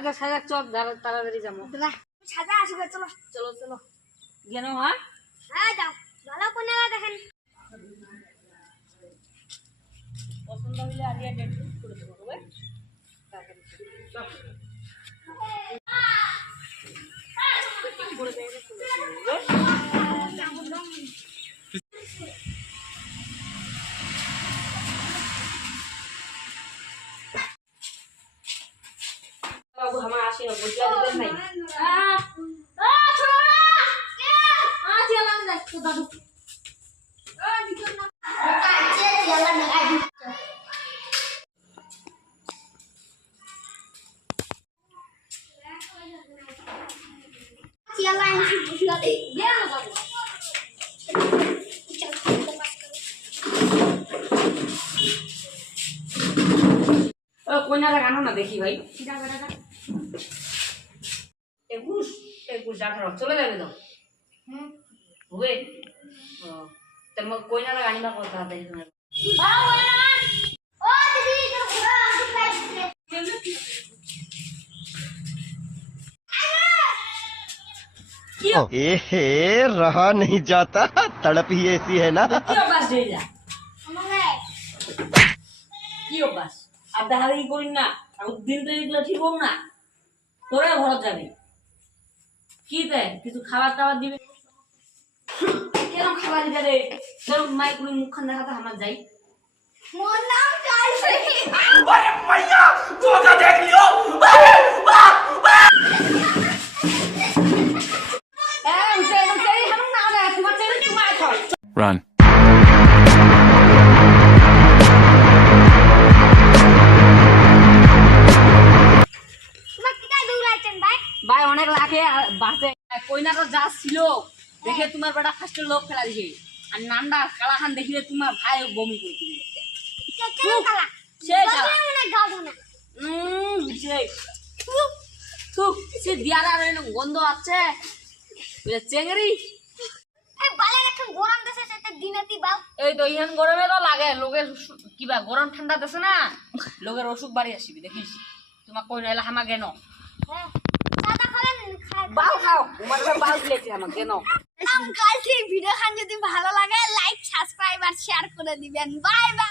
সাজা সাজা চল তাড়াতাড়ি যাবো সাজা আসবে চলো চলো চলো কেন হ্যাঁ হ্যাঁ যাও ভালো কোনে দেখেন পছন্দ হলে আগে ডেট ফিক্স করে দেবো হবে তাড়াতাড়ি চল করে দেবে बाबू हम आशी ना बुझिया दिबेन নাই छोरा चला ना तो दादू निकल ना चला ना आई चला ऐसे बुझिया दे ये ना बाबू ओ कोइनारा गानो ना देखी भाई सीधा बेटा 21 18 চলে যাবে তো হবে তো মগ কোইনারা গানি বা কথা দেই তুমি ओ दीदी इधर घोड़ा आके एहे रहा नहीं जाता तड़प ही ऐसी है ना কি অভ্যাস হয়ে যা हमने কি অভ্যাস আর দাহারি করি না আর দিন তো এগুলো ঠিক হোক না তোরা ঘর যাবে কি দেয় কিছু খাবার টাবার দিবে কেন খাবার দিবে রে তোর মাই কুড়ি মুখখান দেখাতে আমার যাই मोर नाम काय से अरे भैया तू तो देख लियो अरे वाह Run. तुम्हारा कितना दूर है चंद भाई ভাই অনেক লাগে বাসে কইনাটা যা ছিল দেখে তোমার বেটা ফার্স্টে লোক ফেলা দিছে আর নামটা কালাখান দেখিলে তোমার ভাই বমি করে দিবে क्या काला সে কালা उन्हें गाड़ू ना বুঝলে তু সে দিয়ারা রইল গন্ধ আছে বুঝলে চেঙ্গরি ए बाले रखन गरम देसे सेते दिनती बाव এই তো ইহান গরমে তো লাগে লোকের কিবা গরম ঠান্ডা দেছে না লোকের অসুখ বাড়ি আসিবি দেখিস তোমার কই নাইলা হামা কেন सादा খাবেন খায় বাল খাও তোমার বাল দিয়েছে আমাকে কেন কাল থেকে ভিডিও খান যদি ভালো লাগে লাইক সাবস্ক্রাইব আর শেয়ার করে দিবেন বাই বাই